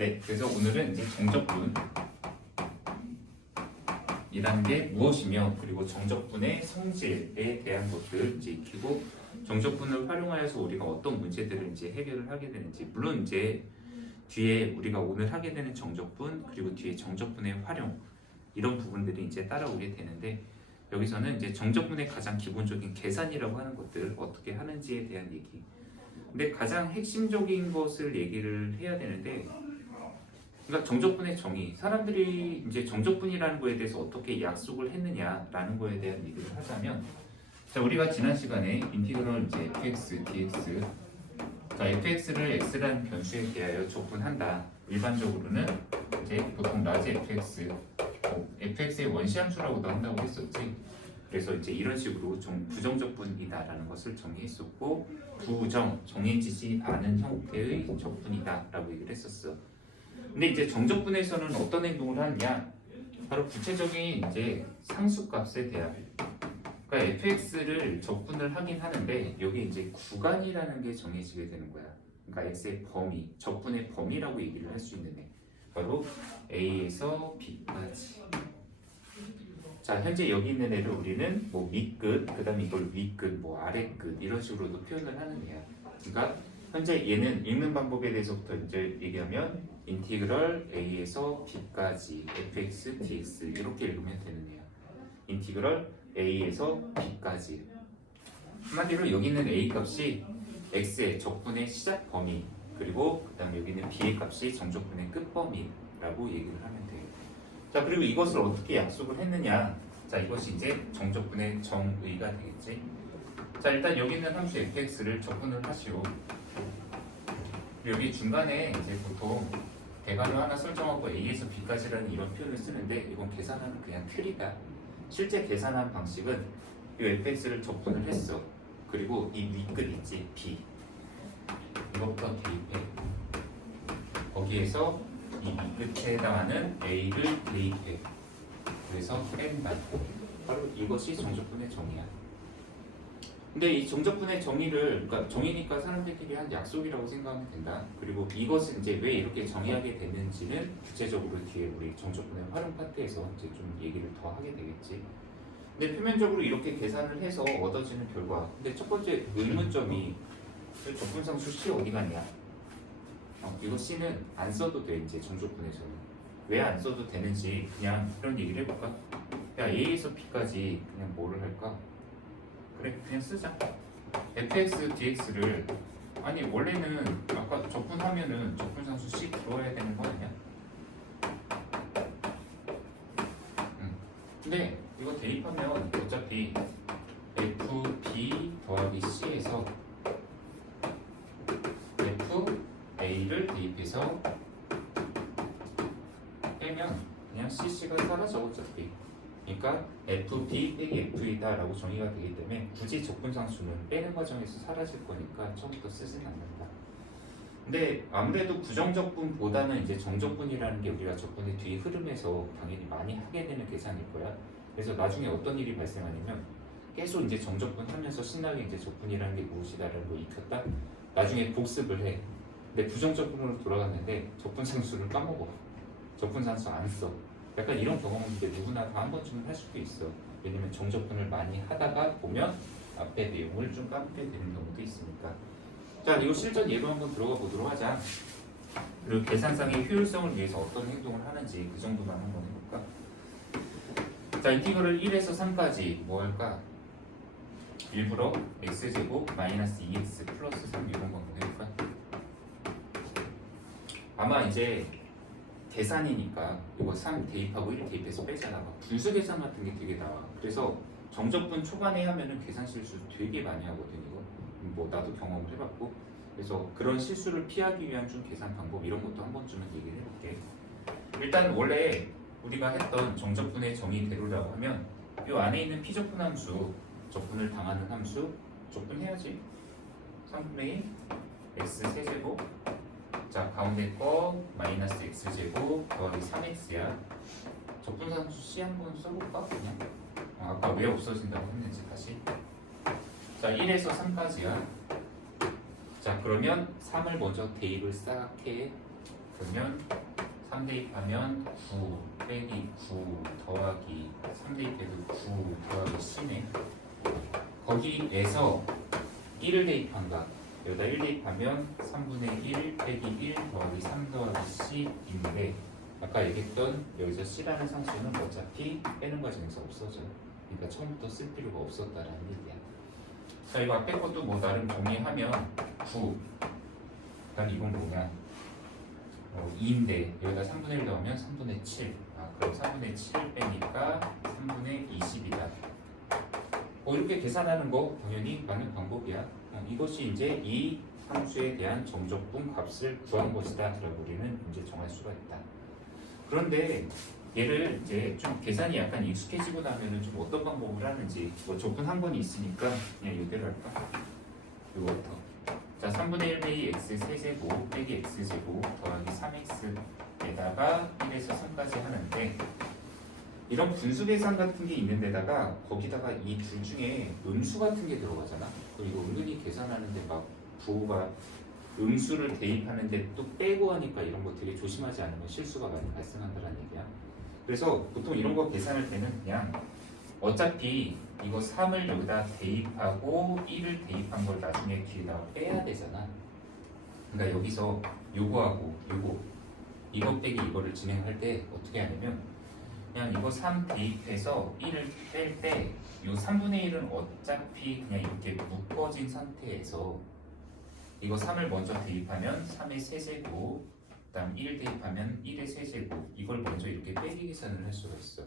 네, 그래서 오늘은 이제 정적분이라는 게 무엇이며 그리고 정적분의 성질에 대한 것들을 이제 익히고 정적분을 활용하여서 우리가 어떤 문제들을 이제 해결을 하게 되는지 물론 이제 뒤에 우리가 오늘 하게 되는 정적분 그리고 뒤에 정적분의 활용 이런 부분들이 이제 따라오게 되는데 여기서는 이제 정적분의 가장 기본적인 계산이라고 하는 것들을 어떻게 하는지에 대한 얘기. 근데 가장 핵심적인 것을 얘기를 해야 되는데 그러니까 정적분의 정의, 사람들이 이제 정적분이라는 거에 대해서 어떻게 약속을 했느냐라는 거에 대한 얘기를 하자면, 자 우리가 지난 시간에 인티그럴 이제 fx, dx, 자 fx를 x라는 변수에 대하여 적분한다. 일반적으로는 이제 보통 라지 fx, fx의 원시함수라고도 한다고 했었지. 그래서 이제 이런 식으로 부정적분이다라는 것을 정의했었고, 정해지지 않은 형태의 적분이다라고 얘기를 했었어. 근데 이제 정적분에서는 어떤 행동을 하느냐? 바로 구체적인 이제 상수값에 대한, 그러니까 fx를 적분을 하긴 하는데 여기 이제 구간이라는 게 정해지게 되는 거야. 그러니까 x의 범위, 적분의 범위라고 얘기를 할 수 있는 애. 바로 a에서 b까지. 자 현재 여기 있는 애를 우리는 뭐 밑끝, 그다음에 이걸 위끝, 뭐 아래끝 이런 식으로도 표현을 하는 애야. 그러니까 현재 얘는 읽는 방법에 대해서부터 이제 얘기하면 인티그럴 a에서 b까지 fx, dx 이렇게 읽으면 되는 애야. 인티그럴 a에서 b까지. 한마디로 여기 있는 a 값이 x의 적분의 시작 범위 그리고 그 다음에 여기 있는 b의 값이 정적분의 끝 범위라고 얘기를 하면 돼요. 자 그리고 이것을 어떻게 약속을 했느냐. 자 이것이 이제 정적분의 정의가 되겠지. 자 일단 여기 있는 함수 fx를 적분을 하시오. 여기 중간에 이제 보통 대괄호 하나 설정하고 a에서 b까지라는 이런 표현을 쓰는데 이건 계산하는 그냥 틀이다. 실제 계산한 방식은 이 fx를 적분을 했어. 그리고 이 위끝 있지 b 이것부터 대입해. 거기에서 이 위끝에 해당하는 a를 대입해. 그래서 뺀다. 바로 이것이 정적분의 정의야. 근데 이 정적분의 정의를, 그러니까 정의니까 사람들끼리 한 약속이라고 생각하면 된다. 그리고 이것은 이제 왜 이렇게 정의하게 됐는지는 구체적으로 뒤에 우리 정적분의 활용 파트에서 이제 좀 얘기를 더 하게 되겠지. 근데 표면적으로 이렇게 계산을 해서 얻어지는 결과. 근데 첫 번째 의문점이 적분상수 C 어디 갔냐? 이거 C는 안 써도 돼 이제 정적분에서는. 왜 안 써도 되는지 그냥 이런 얘기를 해볼까? 야 A에서 B까지 그냥 뭐를 할까? 그래 그냥 쓰자. fx, dx를 아니 원래는 아까 적분하면은 적분상수 C 들어와야 되는 거 아니야? 근데 이거 대입하면 어차피 fb 더하기 c에서 fa를 대입해서 빼면 그냥 cc가 사라져 어차피. 그러니까 fb 빼기 f이다 라고 정의가 되기 때문에 굳이 적분상수는 빼는 과정에서 사라질 거니까 처음부터 쓰진 않는다. 근데 아무래도 부정적분보다는 이제 정적분이라는 게 우리가 적분의 뒤 흐름에서 당연히 많이 하게 되는 계산일 거야. 그래서 나중에 어떤 일이 발생하냐면 계속 이제 정적분 하면서 신나게 이제 적분이라는 게 무엇이다라는 걸 익혔다. 나중에 복습을 해. 근데 부정적분으로 돌아갔는데 적분상수를 까먹어. 적분상수 안 써. 약간 이런 경험은 이제 누구나 다 한 번쯤은 할 수도 있어. 왜냐면 정적분을 많이 하다가 보면 앞에 내용을 좀 까먹게 되는 경우도 있으니까. 자, 이거 실전 예로 한번 들어가 보도록 하자. 그리고 계산상의 효율성을 위해서 어떤 행동을 하는지 그 정도만 한번 해볼까? 자, 인티그럴 1에서 3까지 뭐 할까? 일부러 x제곱 마이너스 2x 플러스 3 이런 거 한번 해볼까? 아마 이제 계산이니까 이거 3 대입하고 1 대입해서 빼잖아. 막 분수 계산 같은 게 되게 나와. 그래서 정적분 초반에 하면은 계산 실수 되게 많이 하거든 이거. 뭐 나도 경험을 해봤고. 그래서 그런 실수를 피하기 위한 좀 계산 방법 이런 것도 한 번쯤은 얘기를 해볼게. 일단 원래 우리가 했던 정적분의 정의대로라고 하면 이 안에 있는 피적분 함수, 적분을 당하는 함수 적분해야지. 3분의 1 x 세제곱. 자 가운데 거 마이너스 x제곱 더하기 3x야. 적분상수 C 한번 써볼까 그냥? 아까 왜 없어진다고 했는지 다시. 자 1에서 3까지야. 자 그러면 3을 먼저 대입을 싹 해. 그러면 3 대입하면 9 빼기 9 더하기 3 대입해도 9 더하기 C네. 거기에서 1을 대입한다. 여기다 1 대입하면 3분의 1 빼기 1 더하기 3 더하기 C인데 아까 얘기했던 여기서 C라는 상수는 어차피 빼는 과정에서 없어져요. 그러니까 처음부터 쓸 필요가 없었다라는 얘기야. 자, 이거 앞에 것도 뭐 나름 정리하면 9 그다음 이건 뭐냐 2인데 여기다 3분의 1 넣으면 3분의 7 그럼 3분의 7 빼니까 3분의 20이다. 이렇게 계산하는 거 당연히 맞는 방법이야. 이것이 이제 이 함수에 대한 정적분 값을 구한 것이다 라고 우리는 이제 정할 수가 있다. 그런데 얘를 이제 좀 계산이 약간 익숙해지고 나면은 좀 어떤 방법을 하는지 뭐 적분한 건 있으니까 그냥 이대로 할까? 이거부터 자 3분의 1 빼기 x 세제곱 빼기 x제곱 더하기 3x에다가 1에서 3까지 하는데 이런 분수 계산 같은 게 있는 데다가 거기다가 이 둘 중에 음수 같은 게 들어가잖아. 그리고 은근히 계산하는데 막 부호가 음수를 대입하는데 또 빼고 하니까 이런 거 되게 조심하지 않으면 실수가 많이 발생한다는 얘기야. 그래서 보통 이런 거 계산할 때는 그냥 어차피 이거 3을 여기다 대입하고 1을 대입한 걸 나중에 뒤에다가 빼야 되잖아. 그러니까 여기서 요거하고 이거 빼기 이거를 진행할 때 어떻게 하냐면 그냥 이거 3 대입해서 1을 뺄 때 이 3분의 1은 어차피 그냥 이렇게 묶어진 상태에서 이거 3을 먼저 대입하면 3의 세제곱 그 다음 1 대입하면 1의 세제곱 이걸 먼저 이렇게 빼기 계산을 할 수가 있어.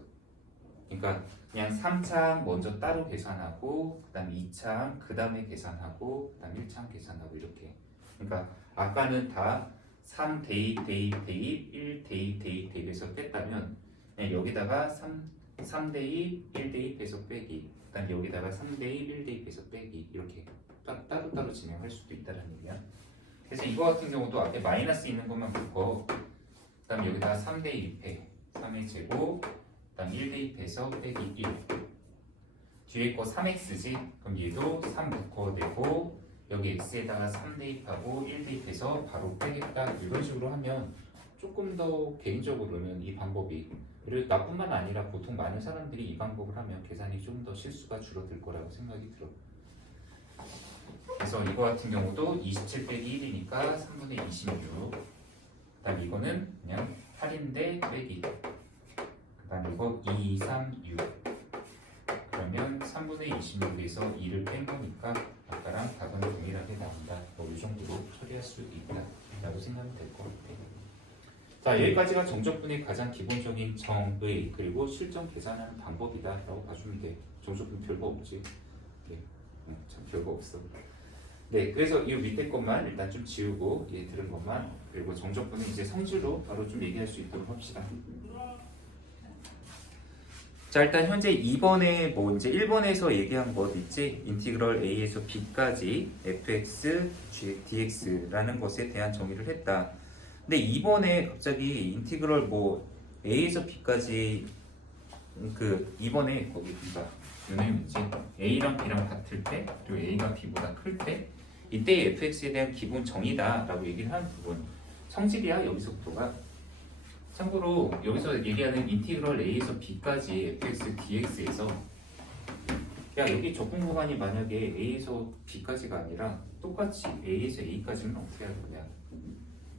그러니까 그냥 3차항 먼저 따로 계산하고 그 다음 2차항 그 다음에 계산하고 그 다음 1차항 계산하고 이렇게. 그러니까 아까는 다 3 대입 1 대입 대입해서 뺐다면 그냥 여기다가 3 대입 1 대입해서 빼기 그 다음 여기다가 3 대입 1 대입해서 빼기 이렇게 따로따로 진행할 수도 있다는 얘기야. 그래서 이거 같은 경우도 앞에 마이너스 있는 것만 묶어 그 다음 여기다가 3 대입해 3의 제곱 그 다음 1 대입해서 빼기 1 뒤에 거 3x지 그럼 얘도 3 묶어내고 여기 x에다가 3 대입하고 1 대입해서 바로 빼겠다 이런 식으로 하면 조금 더 개인적으로는 이 방법이 그리고 나뿐만 아니라 보통 많은 사람들이 이 방법을 하면 계산이 좀 더 실수가 줄어들 거라고 생각이 들어. 그래서 이거 같은 경우도 27 빼기 1이니까 3분의 26 그 다음 이거는 그냥 8인데 빼기 그 다음 이거 2, 3, 6 그러면 3분의 26에서 2를 뺀 거니까 아까랑 답은 동일하게 나온다. 이 정도로 처리할 수 있다 라고 생각이 될 것 같아요. 자, 여기까지가 정적분의 가장 기본적인 정의 그리고 실전 계산하는 방법이다 라고 봐주면 돼. 정적분 별거 없지. 네, 참 별거 없어. 네, 그래서 이 밑에 것만 일단 좀 지우고 얘 들은 것만 그리고 정적분은 이제 성질로 바로 좀 얘기할 수 있도록 합시다. 자, 일단 현재 2번에 뭐 이제 1번에서 얘기한 것 있지? 인티그럴 a에서 b까지 fx dx라는 것에 대한 정의를 했다. 근데 2번에 갑자기 인티그럴 뭐 a에서 b까지 그 2번에 거기 그니까 요놈이 뭐지? a랑 b랑 같을 때 그리고 a가 b보다 클 때 이때 fx에 대한 기본 정의다 라고 얘기를 하는 부분 성질이야 여기서부터가. 참고로 여기서 얘기하는 인티그럴 a에서 b까지 fx dx에서 야 여기 적분 구간이 만약에 a에서 b까지가 아니라 똑같이 a에서 a까지는 어떻게 할 거냐.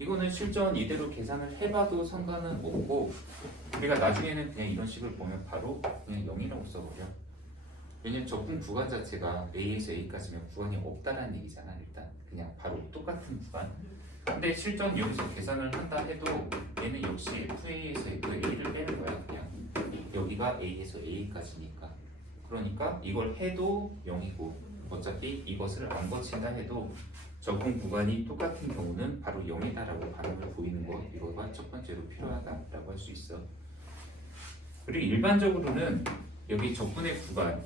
이거는 실전 이대로 계산을 해봐도 상관은 없고 우리가 나중에는 그냥 이런 식으로 보면 바로 그냥 0이라고 써버려. 왜냐면 적분 구간 자체가 a에서 a까지면 구간이 없다는 얘기잖아. 일단 그냥 바로 똑같은 구간. 근데 실전 여기서 계산을 한다 해도 얘는 역시 FA에서 A를 빼는 거야. 그냥 여기가 A에서 A까지니까. 그러니까 이걸 해도 0이고 어차피 이것을 안 거친다 해도 적분 구간이 똑같은 경우는 바로 0이다라고 반응을 보이는 거 이거가 첫 번째로 필요하다라고 할 수 있어. 그리고 일반적으로는 여기 적분의 구간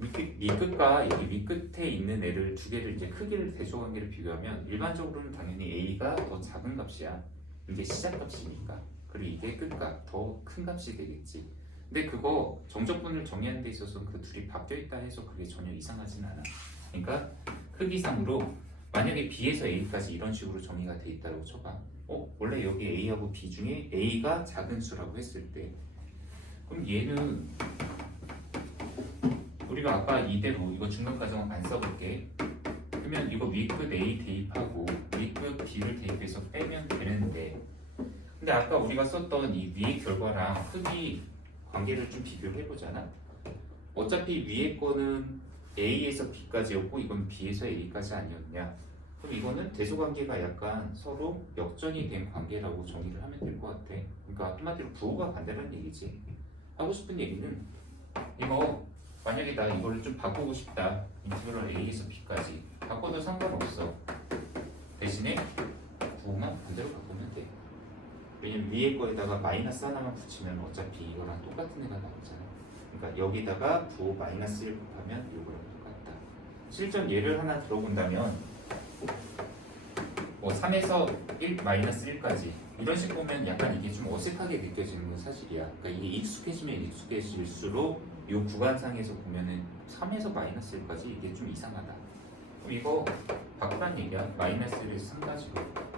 밑끝과 여기 밑끝에 있는 애를 두 개를 이제 크기를 대소관계를 비교하면 일반적으로는 당연히 A가 더 작은 값이야. 이게 시작값이니까. 그리고 이게 끝값 더 큰 값이 되겠지. 근데 그거 정적분을 정의하는 데 있어서 그 둘이 바뀌어 있다 해서 그게 전혀 이상하진 않아. 그러니까 크기상으로 만약에 B에서 A까지 이런 식으로 정의가 돼 있다고 쳐봐. 원래 여기 A하고 B 중에 A가 작은 수라고 했을 때 그럼 얘는 우리가 아까 이대로 이거 중간과정 안 써볼게. 그러면 이거 위끝 A 대입하고 위끝 B를 대입해서 빼면 되는데 근데 아까 우리가 썼던 이 위의 결과랑 크기 관계를 좀 비교를 해보잖아. 어차피 위에 거는 A에서 B까지였고 이건 B에서 A까지 아니었냐. 그럼 이거는 대소관계가 약간 서로 역전이 된 관계라고 정의를 하면 될 것 같아. 그러니까 한마디로 부호가 반대라는 얘기지. 하고 싶은 얘기는 이거 만약에 나 이거를 좀 바꾸고 싶다. 인티그럴 A에서 B까지 바꿔도 상관없어. 대신에 부호만 반대로 바꾸면 돼. 왜냐면 위에 거에다가 마이너스 하나만 붙이면 어차피 이거랑 똑같은 애가 나오잖아. 그러니까 여기다가 부호 마이너스 1 곱하면 이거랑 똑같다. 실전 예를 하나 들어본다면 뭐 3에서 1 마이너스 1까지 이런 식 보면 약간 이게 좀 어색하게 느껴지는 건 사실이야. 그러니까 이게 익숙해지면 익숙해질수록 이 구간상에서 보면은 3에서 마이너스 1까지 이게 좀 이상하다. 그럼 이거 바꾸란 얘기야. 마이너스 1에서 3까지로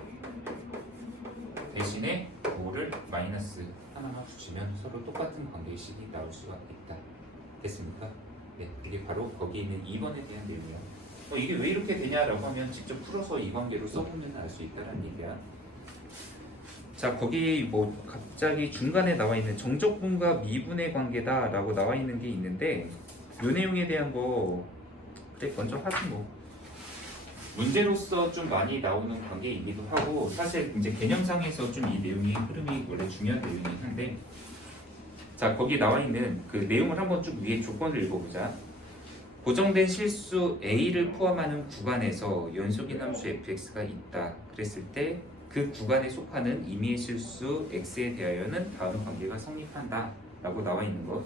대신에 5를 마이너스 하나만 붙이면 서로 똑같은 관계식이 나올 수가 있다. 됐습니까? 네, 이게 바로 거기에 있는 2번에 대한 내용이야. 이게 왜 이렇게 되냐라고 하면 직접 풀어서 이 관계로 써보면 알 수 있다는 얘기야. 자, 거기 뭐 갑자기 중간에 나와 있는 정적분과 미분의 관계다라고 나와 있는 게 있는데 이 내용에 대한 거 그래 먼저 하지 뭐. 문제로서 좀 많이 나오는 관계이기도 하고 사실 이제 개념상에서 좀 이 내용이 흐름이 원래 중요한 내용이긴 한데 자, 거기 나와 있는 그 내용을 한번 쭉 위에 조건을 읽어보자. 고정된 실수 A를 포함하는 구간에서 연속인 함수 fx가 있다. 그랬을 때 그 구간에 속하는 임의의 실수 x에 대하여는 다음 관계가 성립한다 라고 나와 있는 것.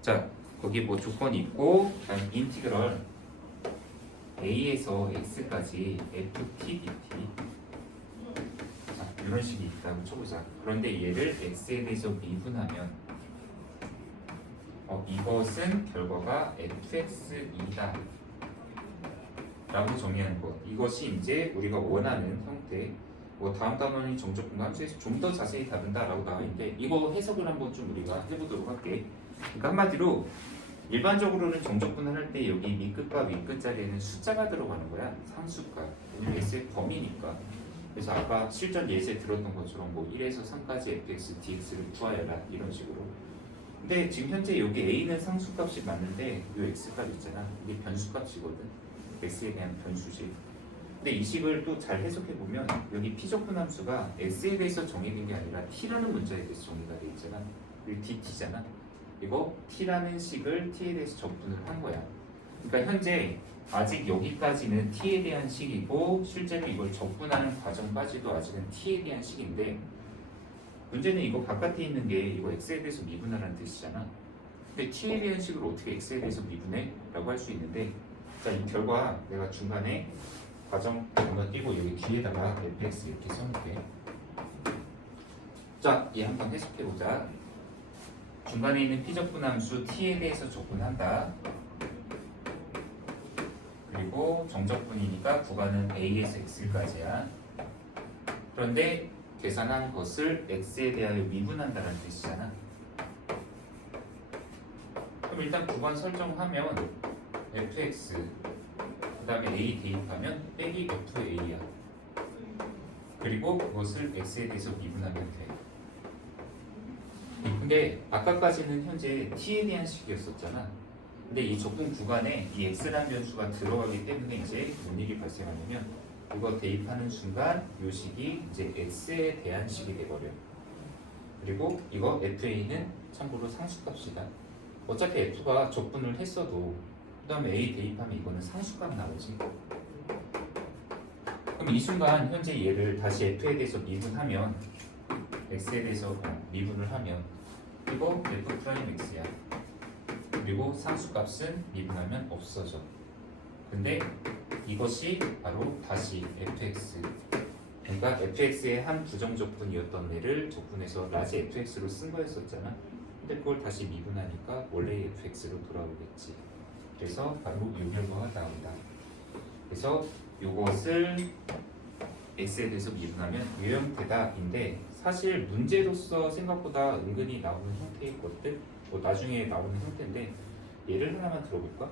자, 거기 뭐 조건이 있고 다음 인티그럴 A에서 x까지 ft dt 자, 이런 식이 있다고 쳐보자. 그런데 얘를 x에 대해서 미분하면 이것은 결과가 fx2다 라고 정의하는 것. 이것이 이제 우리가 원하는 형태. 뭐 다음 단원이 정적분과 함수에서 좀 더 자세히 다룬다 라고 나와 있는데 이거 해석을 한번 좀 우리가 해보도록 할게. 그러니까 한마디로 일반적으로는 정적분을 할 때 여기 밑끝과 윗끝 자리에는 숫자가 들어가는 거야. 상수가. 왜냐면 x의 범위니까. 그래서 아까 실전 예제 들었던 것처럼 뭐 1에서 3까지 fx, dx를 구하여라 이런 식으로. 근데 지금 현재 여기 a는 상수값이 맞는데 이 x값 있잖아. 이게 변수값이거든. x에 대한 변수지. 근데 이 식을 또 잘 해석해 보면 여기 피적분 함수가 x에 대해서 정의된 게 아니라 t라는 문자에 대해서 정의가 돼 있잖아. 여기 dt잖아. 이거 t라는 식을 t에 대해서 적분을 한 거야. 그러니까 현재 아직 여기까지는 t에 대한 식이고 실제로 이걸 적분하는 과정까지도 아직은 t에 대한 식인데 문제는 이거 바깥에 있는 게 이거 x에 대해서 미분하라는 뜻이잖아. 근데 t에 대한 식을 어떻게 x에 대해서 미분해? 라고 할 수 있는데 자, 이 결과 내가 중간에 과정 건너뛰고 여기 뒤에다가 fx 이렇게 써놓을게. 자, 얘 한번 해석해보자. 중간에 있는 피적분 함수 t에 대해서 적분한다. 그리고 정적분이니까 구간은 a에서 x까지야. 그런데 계산한 것을 x에 대하여 미분한다는 뜻이잖아. 그럼 일단 구간 설정하면 fx 그 다음에 a 대입하면 빼기 fa야. 그리고 그것을 x에 대해서 미분하면 돼. 근데 아까까지는 현재 t에 대한 식이었었잖아. 근데 이 적분 구간에 이 x라는 변수가 들어가기 때문에 이제 뭔 일이 발생하냐면 이거 대입하는 순간 이 식이 이제 x에 대한 식이 돼버려. 그리고 이거 fa는 참고로 상수값이다. 어차피 f가 적분을 했어도 그 다음에 a 대입하면 이거는 상수값 나오지. 그럼 이 순간 현재 얘를 다시 f에 대해서 미분하면 x에 대해서 미분을 하면 이거 f'(x야). 그리고 상수값은 미분하면 없어져. 근데 이것이 바로 다시 fx. 그러니까 fx의 한 부정적분이었던 애를 적분해서 라지 fx로 쓴 거였었잖아. 근데 그걸 다시 미분하니까 원래의 fx로 돌아오겠지. 그래서 바로 이 결과가 나온다. 그래서 이것을 x에 대해서 미분하면 이 형태다인데 사실 문제로서 생각보다 은근히 나오는 형태의 것들 뭐 나중에 나오는 형태인데 예를 하나만 들어볼까?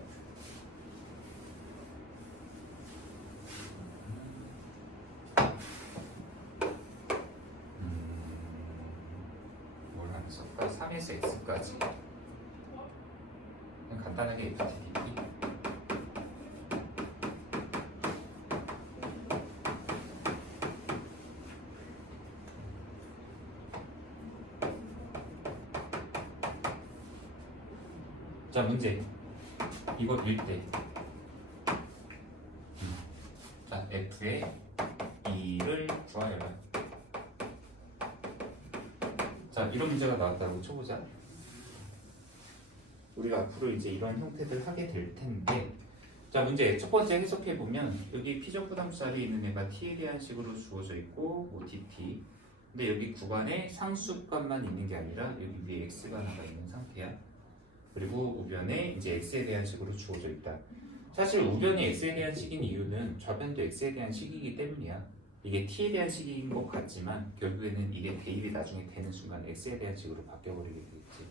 뭘 하나 썼다? 3에서 x까지 그냥 간단하게 FTDP 자 문제 이거 1대 자 F의 2를 구하여라 자 이런 문제가 나왔다고 쳐보자 우리가 앞으로 이제 이런 형태들 하게 될 텐데 자 문제 첫 번째 해석해 보면 여기 피적 부담살이 있는 애가 t에 대한 식으로 주어져 있고 뭐 dt 근데 여기 구간에 상수값만 있는 게 아니라 여기 위에 x가 하나가 있는 상태야 그리고 우변에 이제 x에 대한 식으로 주어져 있다. 사실 우변이 x에 대한 식인 이유는 좌변도 x에 대한 식이기 때문이야. 이게 t에 대한 식인 것 같지만 결국에는 이게 대입이 나중에 되는 순간 x에 대한 식으로 바뀌어버리게 되겠지.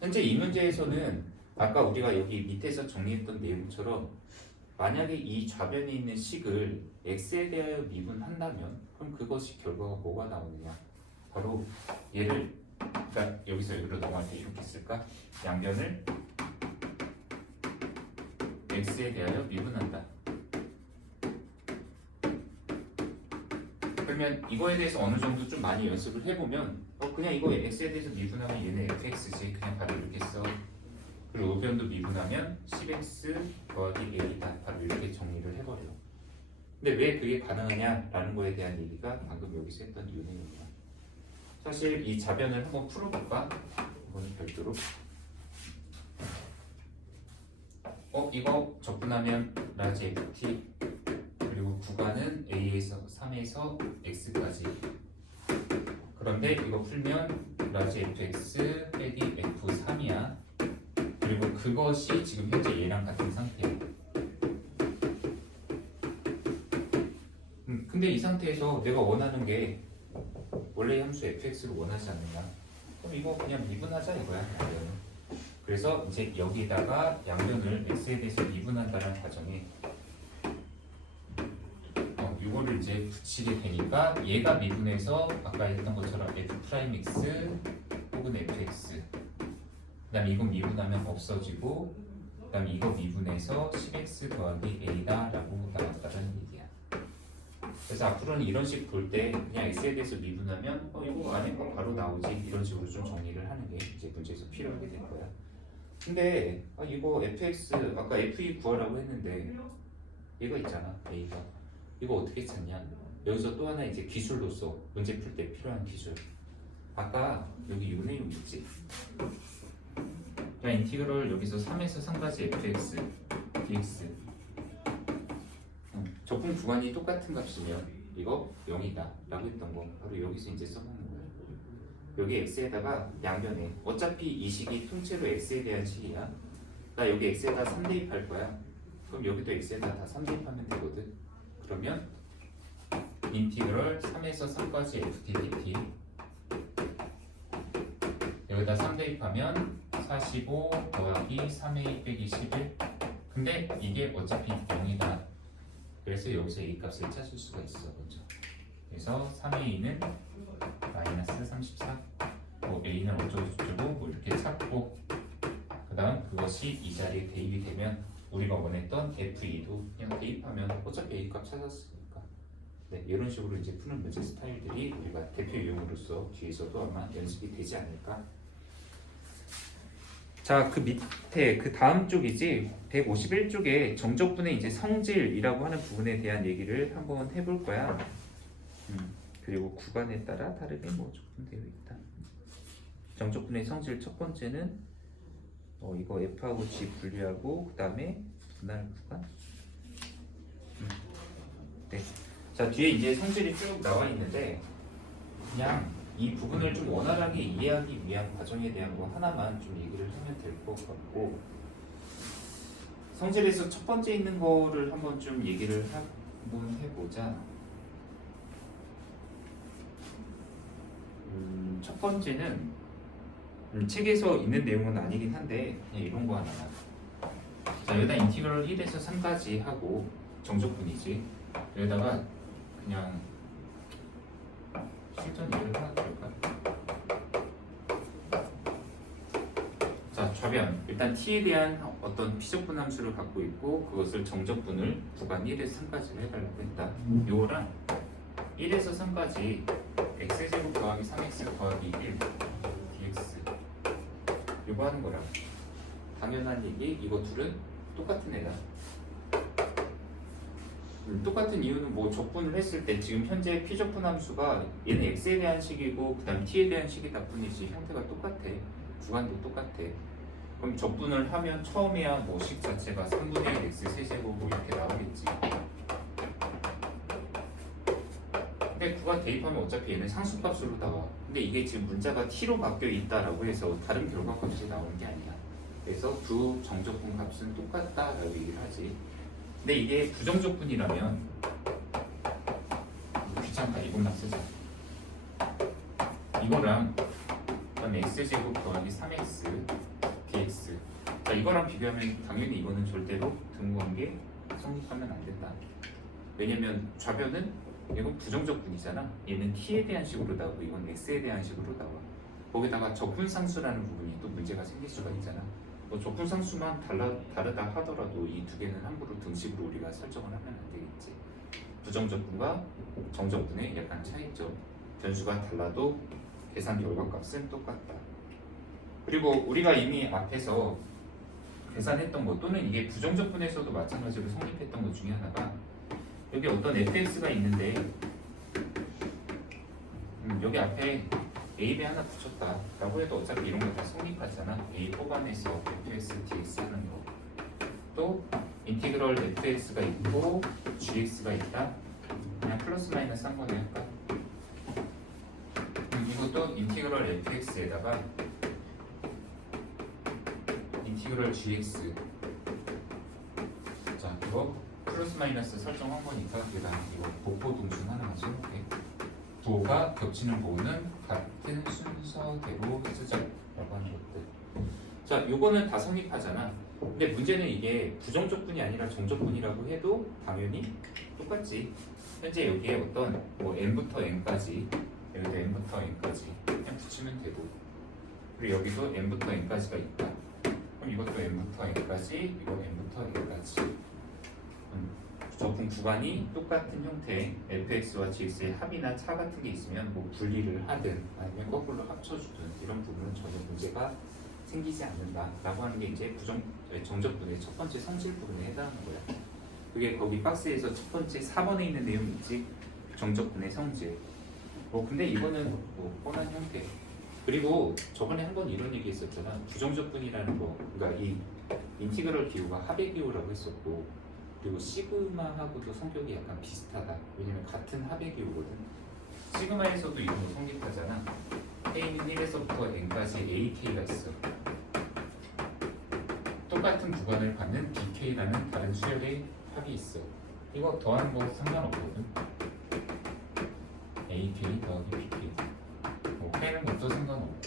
현재 이 문제에서는 아까 우리가 여기 밑에서 정리했던 내용처럼 만약에 이 좌변에 있는 식을 x에 대하여 미분한다면 그럼 그것이 결과가 뭐가 나오느냐? 바로 얘를 그러니까 여기서 여기로 넘어갈 때 이렇게 쓸까? 양변을 x에 대하여 미분한다. 그러면 이거에 대해서 어느 정도 좀 많이 연습을 해보면 그냥 이거 x에 대해서 미분하면 얘는 fx지 그냥 바로 이렇게 써. 그리고 우변도 미분하면 10x 더하기 a다 바로 이렇게 정리를 해버려. 근데 왜 그게 가능하냐라는 거에 대한 얘기가 방금 여기서 했던 이유입니다. 사실 이 좌변을 한번 풀어볼까? 이건 별도로 이거 적분하면 라지 ft 그리고 구간은 a에서 3에서 x까지 그런데 이거 풀면 라지 fx 빼기 f3이야 그리고 그것이 지금 현재 얘랑 같은 상태야 근데 이 상태에서 내가 원하는 게 원래 함수 fx를 원하지 않느냐 그럼 이거 그냥 미분하자 이거야 양변은 그래서 이제 여기다가 양변을 x에 대해서 미분한다는 과정에 이거를 이제 붙이게 되니까 얘가 미분해서 아까 했던 것처럼 f'x 혹은 fx 그 다음에 이거 미분하면 없어지고 그 다음에 이거 미분해서 10x 더하기 a다 라고 나왔다는 얘기야 그래서 앞으로는 이런 식 볼 때 그냥 x에 대해서 미분하면 이거 안에 거 바로 나오지 이런 식으로 좀 정리를 하는 게 이제 문제에서 필요하게 될 거야 근데 이거 fx 아까 f2 구하라고 했는데 얘가 있잖아 a가 이거 어떻게 찾냐 여기서 또 하나 이제 기술로서 문제 풀 때 필요한 기술 아까 여기 요 내용 있지 그냥 인티그럴 여기서 3에서 3까지 fx dx 적분 구간이 똑같은 값이면 이거 0이다 라고 했던 거 바로 여기서 이제 써먹는 거야 여기 x에다가 양변에 어차피 이 식이 통째로 x에 대한 식이야 나 여기 x에다 3 대입할 거야 그럼 여기도 x에다 다 3 대입하면 되거든 그러면 인티그럴 3에서 3까지 ftdt 여기다 3 대입하면 45 더하기 3a 빼기 11 근데 이게 어차피 0이다 그래서 여기서 a 값을 찾을 수가 있어 그렇죠? 그래서 3a는 마이너스 34 뭐 a는 어쩌고저쩌고 뭐 이렇게 찾고 그 다음 그것이 이 자리에 대입이 되면 우리가 원했던 f2도 그냥 대입하면 어차피 a 값 찾았으니까 네, 이런 식으로 이제 푸는 문제 스타일들이 우리가 대표 유형으로서 뒤에서도 아마 연습이 되지 않을까 자, 그 밑에 그 다음 쪽이지 151쪽에 정적분의 이제 성질이라고 하는 부분에 대한 얘기를 한번 해볼 거야. 그리고 구간에 따라 다르게 뭐 적분되어 있다. 정적분의 성질 첫 번째는 이거 F하고 G 분리하고 그 다음에 분할 구간. 네. 자, 뒤에 이제 성질이 쭉 나와 있는데 그냥 이 부분을 좀 원활하게 이해하기 위한 과정에 대한 거 하나만 좀 얘기를 하면 될 것 같고 성질에서 첫 번째 있는 거를 한번 좀 얘기를 한번 해보자 번째는 책에서 있는 내용은 아니긴 한데 그냥 이런 거 하나. 자, 여기다 인티그럴 1에서 3까지 하고 정적분이지. 여기다가 그냥 실전 예를 하나 들을까? 자, 좌변. 일단 t에 대한 어떤 피적분 함수를 갖고 있고 그것을 정적분을 구간 1에서 3까지로 해달라고 했다. 요거랑 1에서 3까지 x제곱 더하기 3x 더하기 1 dx 요거 하는 거라. 당연한 얘기, 이거 둘은 똑같은 애다. 똑같은 이유는 뭐 적분을 했을 때 지금 현재 피적분 함수가 얘는 x에 대한 식이고 그 다음 t에 대한 식이다 뿐이지 형태가 똑같아. 구간도 똑같아. 그럼 적분을 하면 처음에야 뭐 식 자체가 3분의 1 x 세제곱 뭐 이렇게 나오겠지. 근데 구간 대입하면 어차피 얘는 상수값으로 나와. 근데 이게 지금 문자가 t로 바뀌어 있다라고 해서 다른 결과값이 나오는 게 아니야. 그래서 두 정적분 값은 똑같다라고 얘기를 하지. 근데 이게 부정적분이라면 귀찮다. 이것만 쓰자. 이거랑 그다음에 x제곱 더하기 3x dx. 자, 이거랑 비교하면 당연히 이거는 절대로 등호관계 성립하면 안 된다. 왜냐면 좌변은 이건 부정적분이잖아. 얘는 t에 대한 식으로 나오고 이건 x에 대한 식으로 나와. 거기다가 적분상수라는 부분이 또 문제가 생길 수가 있잖아. 뭐 적분상수만 다르다 하더라도 이 두 개는 함부로 등식으로 우리가 설정을 하면 안 되겠지. 부정적분과 정적분의 약간 차이점. 변수가 달라도 계산 결과값은 똑같다. 그리고 우리가 이미 앞에서 계산했던 것 또는 이게 부정적분에서도 마찬가지로 성립했던 것 중에 하나가 여기 어떤 fx가 있는데 여기 앞에 a배 하나 붙였다 라고 해도 어차피 이런 거 다 성립하잖아. a 뽑아내서 fx dx 하는 거. 또 인티그럴 fx가 있고 gx가 있다. 그냥 플러스 마이너스 한 번에 할까? 이것도 인티그럴 fx에다가 인티그럴 gx. 자, 이거 플러스 마이너스 설정한 거니까 그다음 이거 복보 동준 하나만 써볼게. 부호가 겹치는 부호는 같은 순서대로 쓰자라고 하는 것들. 자, 요거는 다 성립하잖아. 근데 문제는 이게 부정적분이 아니라 정적분이라고 해도 당연히 똑같지. 현재 여기에 어떤 뭐 n부터 n까지, 여기도 n부터 n까지 그냥 붙이면 되고, 그리고 여기도 n부터 n까지가 있다. 그럼 이것도 n부터 n까지, 이거 n부터 n까지. 적분 구간이 똑같은 형태 fx와 gx의 합이나 차 같은 게 있으면 뭐 분리를 하든 아니면 거꾸로 합쳐주든 이런 부분은 전혀 문제가 생기지 않는다라고 하는 게 이제 정적분의 첫 번째 성질 부분에 해당하는 거야. 그게 거기 박스에서 첫 번째 4번에 있는 내용이 있지. 정적분의 성질. 근데 이거는 뭐 뻔한 형태. 그리고 저번에 한번 이런 얘기 했었잖아. 부정적분이라는 거, 그러니까 이 인티그럴 기호가 합의 기호라고 했었고, 그리고 시그마하고도 성격이 약간 비슷하다. 왜냐면 같은 합의 기호거든. 시그마에서도 이런 거 성립하잖아. K는 1에서부터 N까지 AK가 있어. 똑같은 구간을 갖는 BK라는 다른 수열의 합이 있어. 이거 더하는 거 상관없거든. AK 더하기 BK. K는 것도 상관없고.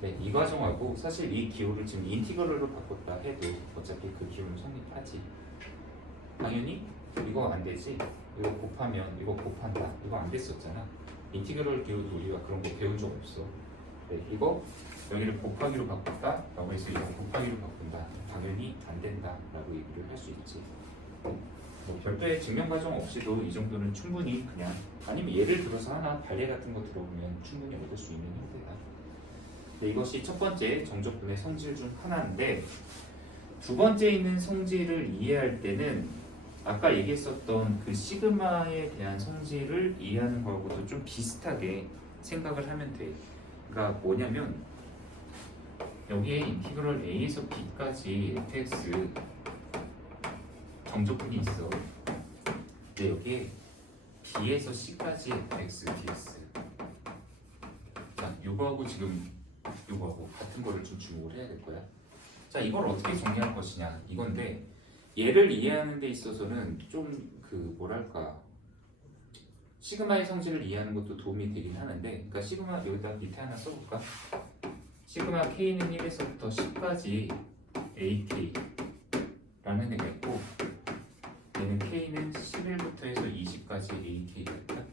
네, 이 과정하고 사실 이 기호를 지금 인티그럴로 바꿨다 해도 어차피 그 기호는 성립하지. 당연히 이거 안 되지. 이거 곱하면 이거 곱한다. 이거 안 됐었잖아. 인티그럴 기호도 우리가 그런 거 배운 적 없어. 네, 이거 여기를 곱하기로 바꿨다 라고 해서 이거 곱하기로 바꾼다. 당연히 안 된다 라고 얘기를 할 수 있지. 뭐 별도의 증명 과정 없이도 이 정도는 충분히 그냥, 아니면 예를 들어서 하나 발레 같은 거 들어보면 충분히 얻을 수 있는 형태다. 네, 이것이 첫 번째 정적분의 성질 중 하나인데, 두 번째 있는 성질을 이해할 때는 아까 얘기했었던 그 시그마에 대한 성질을 이해하는 거하고도 좀 비슷하게 생각을 하면 돼. 그러니까 뭐냐면 여기에 인티그럴 a에서 b까지 fx 정적분이 있어. 근데 여기에 b에서 c까지 fx dx. 자, 요거하고 지금 요거하고 같은 거를 좀 주목을 해야 될 거야. 자, 이걸 어떻게 정리할 것이냐 이건데, 얘를 이해하는 데 있어서는 좀 그 뭐랄까 시그마의 성질을 이해하는 것도 도움이 되긴 하는데, 그러니까 시그마 여기다 밑에 하나 써볼까? 시그마 K는 1에서부터 10까지 AK라는 애가 있고, 얘는 K는 11부터 해서 20까지 AK가 있다.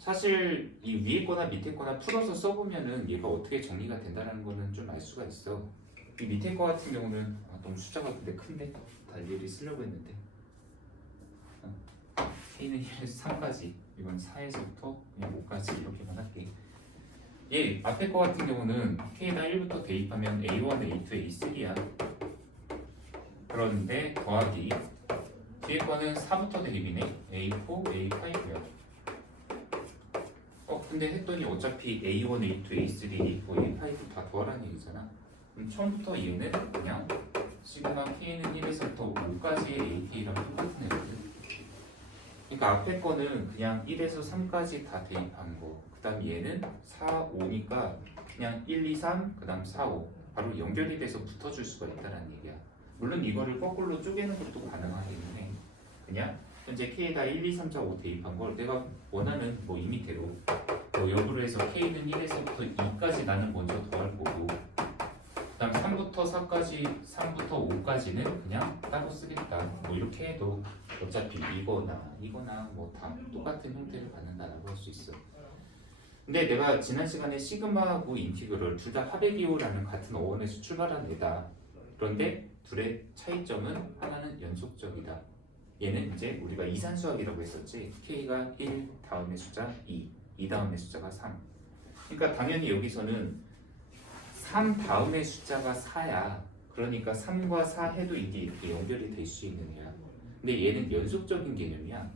사실 이 위에 거나 밑에 거나 풀어서 써보면은 얘가 어떻게 정리가 된다는 거는 좀 알 수가 있어. 이 밑에 거 같은 경우는 너무 숫자가 근데 큰데 다 일일이 쓰려고 했는데 K는 1에서 3까지, 이건 4에서부터 그냥 5까지 이렇게만 할게. 얘 앞에 거 같은 경우는 K에다 1부터 대입하면 A1, A2, A3야. 그런데 더하기 뒤에 거는 4부터 대입이네. A4, A5야. 근데 했더니 어차피 A1, A2, A3, A4, A5 다 더하라는 얘기잖아. 그럼 처음부터 얘는 그냥 시그마 K는 1에서부터 5까지의 AK랑 똑같은 애거든. 그러니까 앞에 거는 그냥 1에서 3까지 다 대입한 거. 그 다음 얘는 4, 5니까 그냥 1, 2, 3, 그 다음 4, 5 바로 연결이 돼서 붙어줄 수가 있다는 얘기야. 물론 이거를 거꾸로 쪼개는 것도 가능하긴 해. 그냥 현재 K에다 1, 2, 3, 4, 5 대입한 걸 내가 원하는 뭐 이 밑에로 역으로 해서 K는 1에서부터 2까지 나는 먼저 더할 거고, 그 다음 3부터 4까지, 3부터 5까지는 그냥 따로 쓰겠다. 뭐 이렇게 해도 어차피 이거나 뭐 다 똑같은 형태를 갖는다라고 할 수 있어. 근데 내가 지난 시간에 시그마하고 인티그럴 둘 다 하베기호라는 같은 어원에서 출발한 애다. 그런데 둘의 차이점은 하나는 연속적이다. 얘는 이제 우리가 이산수학이라고 했었지. K가 1 다음에 숫자 2 다음에 숫자가 3. 그러니까 당연히 여기서는 3 다음의 숫자가 4야. 그러니까 3과 4 해도 이게 이렇게 연결이 될 수 있는 애야. 근데 얘는 연속적인 개념이야.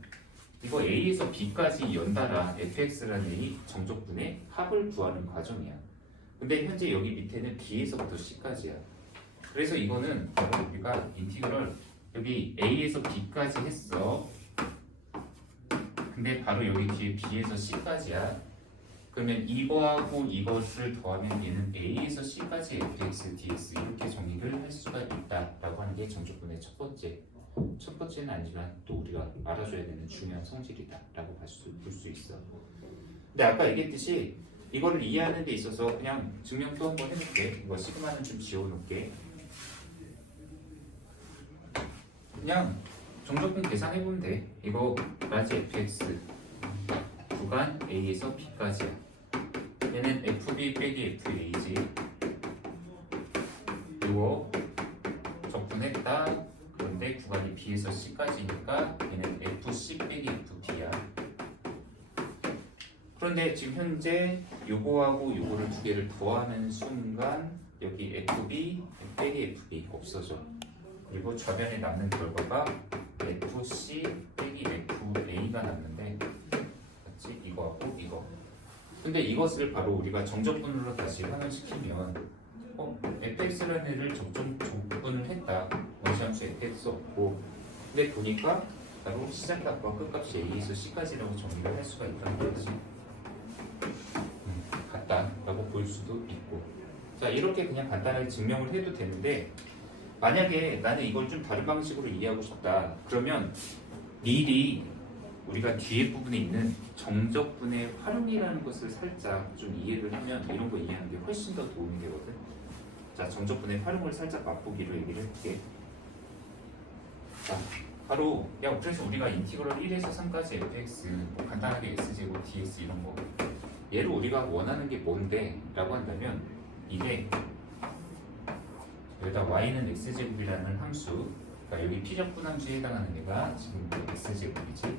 이거 A에서 B까지 연달아 fx라는 이 정적분의 합을 구하는 과정이야. 근데 현재 여기 밑에는 B에서부터 C까지야. 그래서 이거는 바로 우리가 인티그럴 여기 A에서 B까지 했어. 근데 바로 여기 뒤에 B에서 C까지야. 그러면 이거하고 이것을 더하면 얘는 A에서 C까지 fx, ds 이렇게 정리를 할 수가 있다라고 하는 게 정적분의 첫 번째는 아니지만 또 우리가 알아줘야 되는 중요한 성질이다라고 볼 수 있어. 근데 아까 얘기했듯이 이거를 이해하는 데 있어서 그냥 증명도 한번 해볼게. 이거 시그마는 좀 지워놓을게. 그냥 정적분 계산해보면 돼. 이거 라지 fx 구간 A에서 B까지야. 얘는 FB 빼기 FA지. 이거 적분했다. 그런데 구간이 B에서 C까지니까 얘는 FC 빼기 FB야. 그런데 지금 현재 요거하고 요거를 두 개를 더하는 순간 여기 FB 빼기 FB 없어져. 그리고 좌변에 남는 결과가 FC 빼기 FA가 남는데, 맞지? 이거하고 이거. 근데 이것을 바로 우리가 정적분으로 다시 환원시키면 fx라는 애를 적분을 했다. 원시함수 fx 없고, 근데 보니까 바로 시작값과 끝값이 a에서 c까지라고 정리를 할 수가 있다는 거지. 같다라고 볼 수도 있고. 자, 이렇게 그냥 간단하게 증명을 해도 되는데, 만약에 나는 이걸 좀 다른 방식으로 이해하고 싶다. 그러면 미리 우리가 뒤에 부분에 있는 정적분의 활용이라는 것을 살짝 좀 이해를 하면 이런 거 이해하는 게 훨씬 더 도움이 되거든. 자, 정적분의 활용을 살짝 맛보기로 얘기를 할게. 자, 바로 그래서 우리가 인티그럴 1에서 3까지 fx 뭐 간단하게 s제곱 ds 이런 거, 얘를 우리가 원하는 게 뭔데? 라고 한다면 이게 여기다 y는 x제곱이라는 함수, 그러니까 여기 p적분 함수에 해당하는 애가 지금 x제곱이지.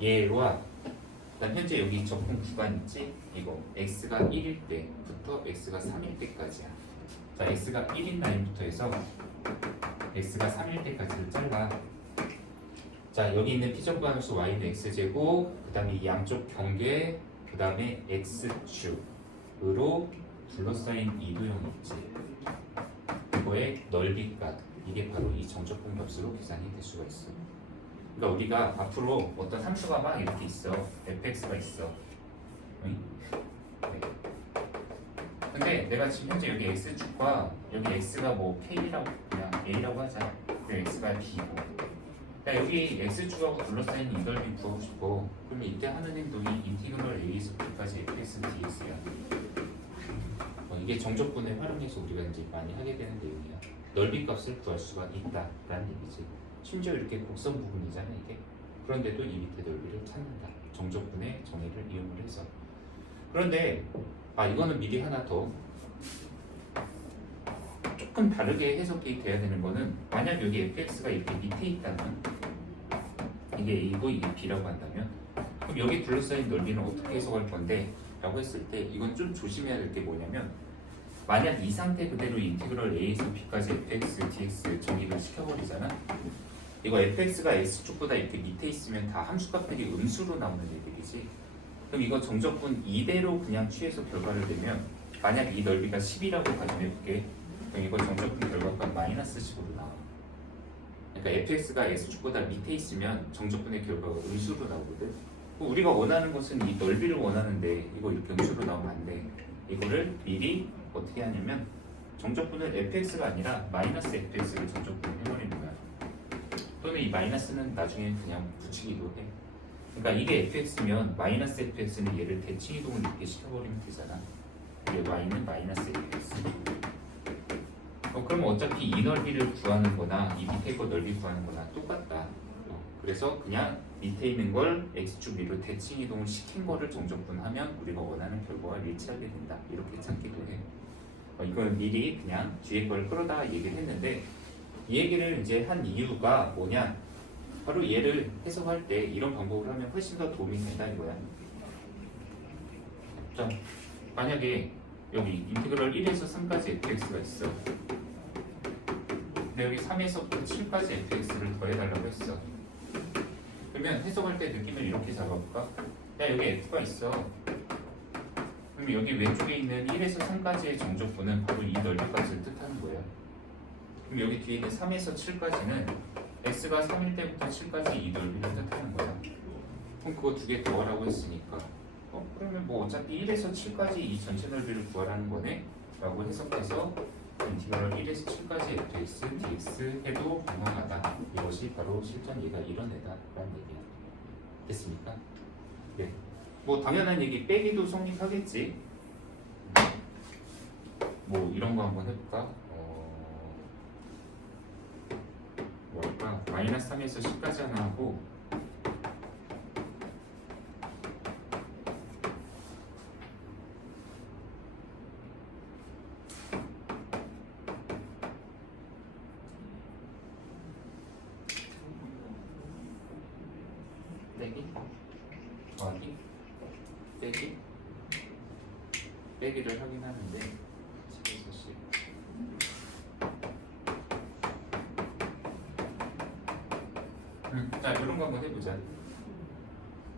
얘와 그다음 현재 여기 적분 구간 있지? 이거 x가 1일 때부터 x가 3일 때까지야. 자, x가 1인 라인부터 해서 x가 3일 때까지를 잘라. 자, 여기 있는 p적분 함수 y는 x제곱, 그 다음에 이 양쪽 경계, 그 다음에 x축으로 둘러싸인 이도형 있지. 이거의 넓이값, 이게 바로 이 정적분 값으로 계산이 될 수가 있어. 그러니까 우리가 앞으로 어떤 함수가 막 이렇게 있어. fx가 있어. 응? 네. 근데 내가 지금 현재 여기 x축과 여기 x가 뭐 k라고 그냥 a라고 하자. 그리고 x가 b고, 야, 여기 x축하고 둘러싸인 이 넓이 구하고 싶어. 그러면 이때 하는 행동이 인티그럴 a에서 b까지 fx dx야. 이게 정적분을 활용해서 우리가 이제 많이 하게 되는 내용이야. 넓이 값을 구할 수가 있다라는 얘기지. 심지어 이렇게 곡선 부분이잖아 이게. 그런데도 이 밑에 넓이를 찾는다. 정적분의 정의를 이용을 해서. 그런데 이거는 미리 하나 더 조금 다르게 해석이 돼야 되는 거는, 만약 여기 fx가 이렇게 밑에 있다면 이게 a고 이게 b라고 한다면, 그럼 여기 둘러싸인 넓이는 어떻게 해석할 건데? 라고 했을 때 이건 좀 조심해야 될 게 뭐냐면, 만약 이 상태 그대로 인티그럴 a에서 b까지 fx dx 정의를 시켜버리잖아. 이거 fx가 x축보다 이렇게 밑에 있으면 다 함수값들이 음수로 나오는 얘기지. 그럼 이거 정적분 이대로 그냥 취해서 결과를 내면, 만약 이 넓이가 10이라고 가정해볼게. 그럼 이거 정적분 결과가 마이너스 10으로 나와. 그러니까 fx가 x축보다 밑에 있으면 정적분의 결과가 음수로 나오거든. 우리가 원하는 것은 이 넓이를 원하는데 이거 이렇게 음수로 나오면 안 돼. 이거를 미리 어떻게 하냐면, 정적분을 fx가 아니라 마이너스 fx를 정적분을 해버리는 거야. 또는 이 마이너스는 나중에 그냥 붙이기도 해. 그러니까 이게 fx면 마이너스 fx는 얘를 대칭 이동을 이렇게 시켜버리면 되잖아. 이게 y는 마이너스 fx. 그럼 어차피 이 넓이를 구하는 거나 이 밑에 거 넓이 구하는 거나 똑같다. 그래서 그냥 밑에 있는 걸 x축 위로 대칭 이동을 시킨 거를 정적분하면 우리가 원하는 결과와 일치하게 된다. 이렇게 찾기도 해. 이건 미리 그냥 뒤에 걸 끌어다 얘기를 했는데, 이 얘기를 이제 한 이유가 뭐냐? 바로 얘를 해석할 때 이런 방법을 하면 훨씬 더 도움이 된다 이거야. 자, 만약에 여기 인티그럴 1에서 3까지 fx가 있어. 근데 여기 3에서부터 7까지 fx를 더해달라고 했어. 그러면 해석할 때 느낌을 이렇게 잡아볼까? 야, 여기 f가 있어. 그럼 여기 왼쪽에 있는 1에서 3까지의 정적분은 바로 이 넓이까지를 뜻하는 거야. 그럼 여기 뒤에 있는 3에서 7까지는 x가 3일 때부터 7까지 이 넓이를 뜻하는 거야. 그럼 그거 두 개 더하라고 했으니까 그러면 뭐 어차피 1에서 7까지 이 전체 넓이를 구하라는 거네? 라고 해석해서 인티그럴 1에서 7까지 fx, dx 해도 무방하다. 이것이 바로 실전 얘가 이런 애다 라는 얘기야. 됐습니까? 네. 뭐 당연한 얘기 빼기도 성립하겠지. 뭐 이런 거 한번 해볼까? 뭘까? 마이너스 3에서 10까지 하나 하고, 빼기, 더하기, 빼기, 빼기를 하긴 하는데 10에서 10. 자, 이런 거 한번 해보자.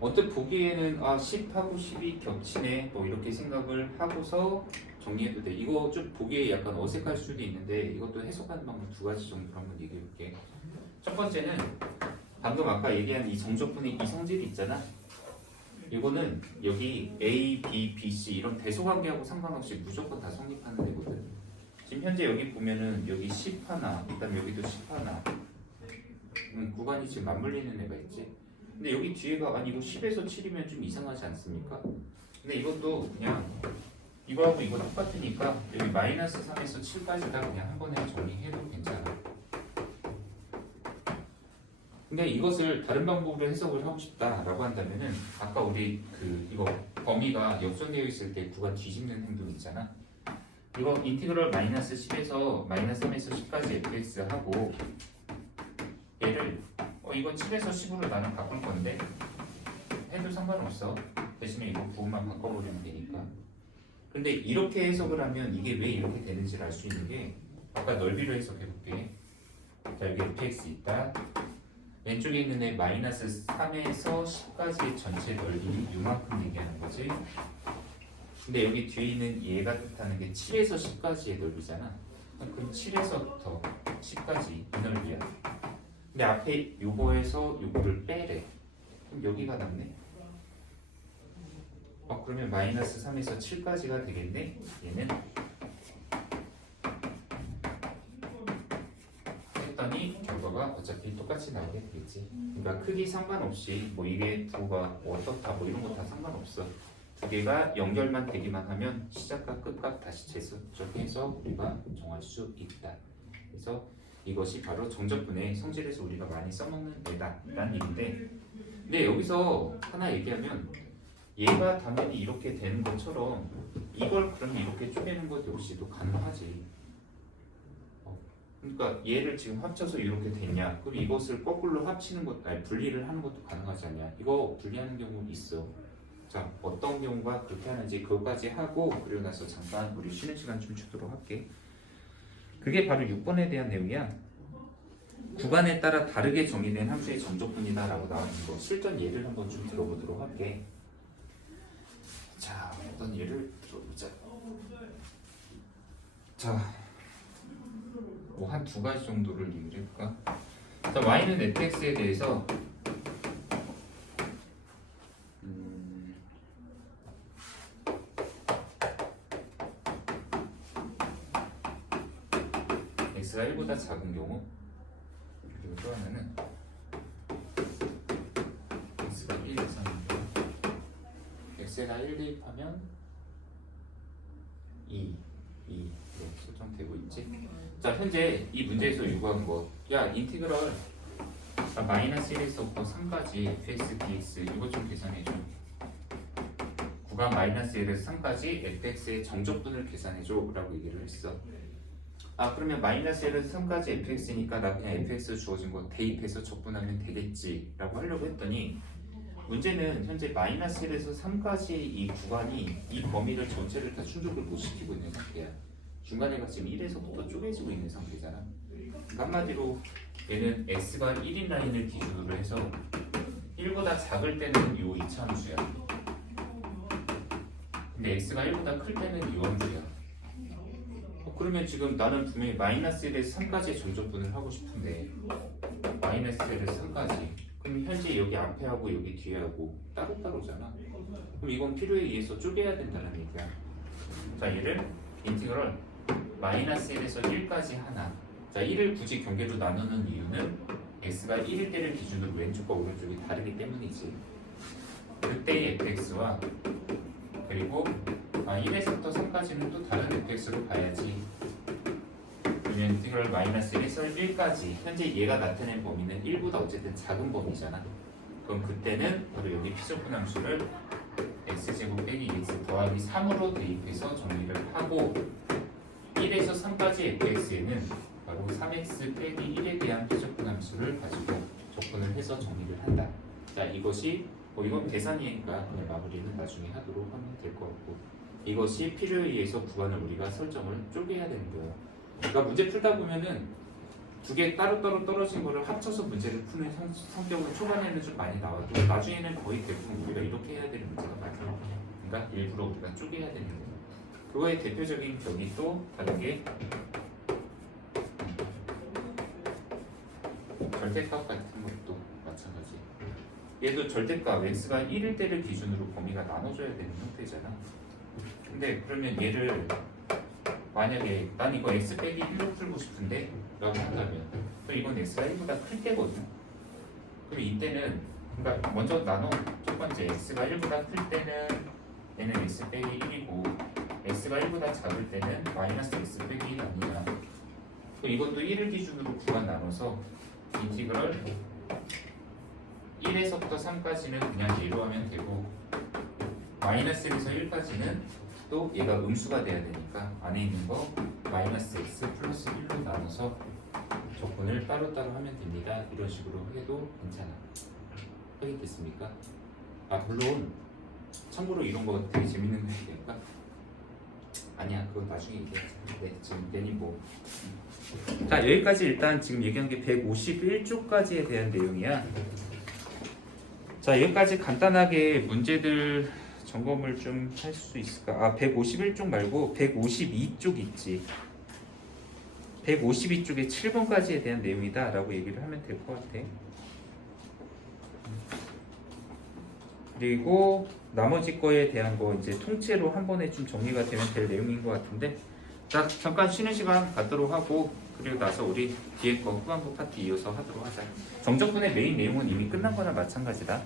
언뜻 보기에는 10하고 10이 겹치네 뭐 이렇게 생각을 하고서 정리해도 돼. 이거 좀 보기에 약간 어색할 수도 있는데 이것도 해석하는 방법 두 가지 정도 한번 얘기해 볼게. 첫 번째는 방금 아까 얘기한 이 정적분의 이 성질이 있잖아. 이거는 여기 A, B, B, C 이런 대소관계하고 상관없이 무조건 다 성립하는 애거든. 지금 현재 여기 보면은 여기 10 하나, 그다음 여기도 10 하나. 구간이 지금 맞물리는 애가 있지. 근데 여기 뒤에가 아니 이거 10에서 7이면 좀 이상하지 않습니까? 근데 이것도 그냥 이거하고 이거 똑같으니까 여기 마이너스 3에서 7까지 다 그냥 한 번에 정리해도 괜찮아. 근데 이것을 다른 방법으로 해석을 하고 싶다라고 한다면은 아까 우리 이거 범위가 역전되어 있을 때 구간 뒤집는 행동 있잖아. 이거 인티그럴 마이너스 10에서 마이너스 3에서 10까지 fx 하고 얘를 이거 7에서 10으로 나는 바꿀 건데 해도 상관없어. 대신에 이거 부분만 바꿔버리면 되니까. 근데 이렇게 해석을 하면 이게 왜 이렇게 되는지를 알 수 있는 게, 아까 넓이로 해석해볼게. 자, 여기 fx 있다. 왼쪽에 있는 애 마이너스 3에서 10까지의 전체 넓이 요만큼 얘기하는 거지. 근데 여기 뒤에 있는 얘가 뜻하는 게 7에서 10까지의 넓이잖아. 그럼 7에서부터 10까지 이 넓이야. 근데 앞에 요거에서 요거를 빼래. 그럼 여기가 남네. 그러면 마이너스 3에서 7까지가 되겠네. 얘는 했더니 결과가 결과가 어차피 똑같이 나오게 되겠지. 그러니까 크기 상관없이 뭐 이게 부호가 뭐 어떻다 뭐 이런 거 다 상관없어. 두 개가 연결만 되기만 하면 시작과 끝값 다시 재수적해서 우리가 정할 수 있다. 그래서 이것이 바로 정적분의 성질에서 우리가 많이 써먹는 애다라는 얘기인데, 근데 여기서 하나 얘기하면 얘가 당연히 이렇게 되는 것처럼 이걸 그럼 이렇게 쪼개는 것 역시도 가능하지. 그러니까 얘를 지금 합쳐서 이렇게 됐냐? 그럼 이것을 거꾸로 합치는 것, 아니 분리를 하는 것도 가능하지 않냐? 이거 분리하는 경우 있어. 자, 어떤 경우가 그렇게 하는지 그것까지 하고 그리고 나서 잠깐 우리 쉬는 시간 좀 주도록 할게. 그게 바로 6번에 대한 내용이야. 구간에 따라 다르게 정의된 함수의 정적분이다라고 나오는 거. 실전 예를 한번 좀 들어보도록 할게. 자, 어떤 예를 들어보자. 자, 뭐 한 두 가지 정도를 얘기를 해볼까? 자, y는 fx에 대해서 x가 1보다 작은 경우, 그리고 또 하나는 x가 1 이상인 경우, x에다 1 대입하면 2 이렇게 설정되고 있지. 자, 현재 이 문제에서 요구한 거, 야 인티그럴 마이너스 1에서부터 3까지 fx dx 이거 좀 계산해줘. 구간 마이너스 1에서 3까지 fx의 정적분을 계산해줘 라고 얘기를 했어. 아, 그러면 마이너스 1에서 3까지 fx니까 나 그냥 fx 주어진 거 대입해서 적분하면 되겠지 라고 하려고 했더니, 문제는 현재 마이너스 1에서 3까지 이 구간이 이 범위를 전체를 다 충족을 못 시키고 있는 상태야. 중간에가 지금 1에서부터 쪼개지고 있는 상태잖아. 그러니까 한마디로 얘는 x가 1인 라인을 기준으로 해서 1보다 작을 때는 요 이차함수야. 근데 x가 1보다 클 때는 요 함수야. 그러면 지금 나는 분명히 마이너스 1에서 3까지의 전적분을 하고 싶은데 마이너스 1에서 3까지, 그럼 현재 여기 앞에 하고 여기 뒤에 하고 따로따로잖아. 그럼 이건 필요에 의해서 쪼개야 된다는 얘기야. 자, 얘를 인티그럴 마이너스 1에서 1까지 하나. 자, 1을 굳이 경계로 나누는 이유는 x가 1일 때를 기준으로 왼쪽과 오른쪽이 다르기 때문이지. 그때의 fx와 그리고 1에서부터 3까지는 또 다른 fx로 가야지. 그러면 인티그럴 마이너스 1에서 1까지, 현재 얘가 나타낸 범위는 1보다 어쨌든 작은 범위잖아. 그럼 그때는 바로 여기 피적분 함수를 x제곱 빼기 2x 더하기 3으로 대입해서 정리를 하고, 1에서 3까지 fx에는 바로 3x 빼기 1에 대한 피적분 함수를 가지고 적분을 해서 정리를 한다. 자, 이것이 이건 계산이니까 그냥 마무리는 나중에 하도록 하면 될 것 같고, 이것이 필요에 의해서 구간을 우리가 설정을 쪼개야 되는 거예요. 그러니까 문제 풀다 보면은 두 개 따로따로 떨어진 거를 합쳐서 문제를 푸는 성격은 초반에는 좀 많이 나와도 나중에는 거의 대부분 우리가 이렇게 해야 되는 문제가 많아요. 그러니까 일부러 우리가 쪼개야 되는 거예요. 그거의 대표적인 격이 또 다르게 절대값 같은 것도 마찬가지. 얘도 절대값 x가 1일 때를 기준으로 범위가 나눠져야 되는 형태잖아. 근데 그러면 얘를 만약에 난 이거 x 빼기 1로 풀고 싶은데 라고 한다면, 그럼 이건 x가 1보다 클 때거든. 그럼 이때는, 그러니까 먼저 나눠. 첫 번째 x가 1보다 클 때는 얘는 x 빼기 1이고 x가 1보다 작을 때는 마이너스 x 빼기 1 아니냐. 그럼 이것도 1을 기준으로 구간 나눠서 인티그럴 1에서부터 3까지는 그냥 얘로 하면 되고, 마이너스 1에서 1까지는 또 얘가 음수가 돼야 되니까 안에 있는 거 마이너스 x 플러스 1로 나눠서 적분을 따로따로 하면 됩니다. 이런 식으로 해도 괜찮아. 하겠습니까? 아, 물론 참고로 이런 거 되게 재밌는 거 얘기할까? 아니야, 그건 나중에 얘기하자. 네, 지금 괜히 뭐. 자, 여기까지 일단 지금 얘기한 게 151쪽까지에 대한 내용이야. 자, 여기까지 간단하게 문제들 점검을 좀 할 수 있을까? 아, 151쪽 말고 152쪽 있지. 152쪽에 7번까지에 대한 내용이다 라고 얘기를 하면 될 것 같아. 그리고 나머지 거에 대한 거 이제 통째로 한 번에 좀 정리가 되면 될 내용인 것 같은데, 자, 잠깐 쉬는 시간 갖도록 하고 그리고 나서 우리 뒤에 거 후반부 파트 이어서 하도록 하자. 정적분의 메인 내용은 이미 끝난 거나 마찬가지다.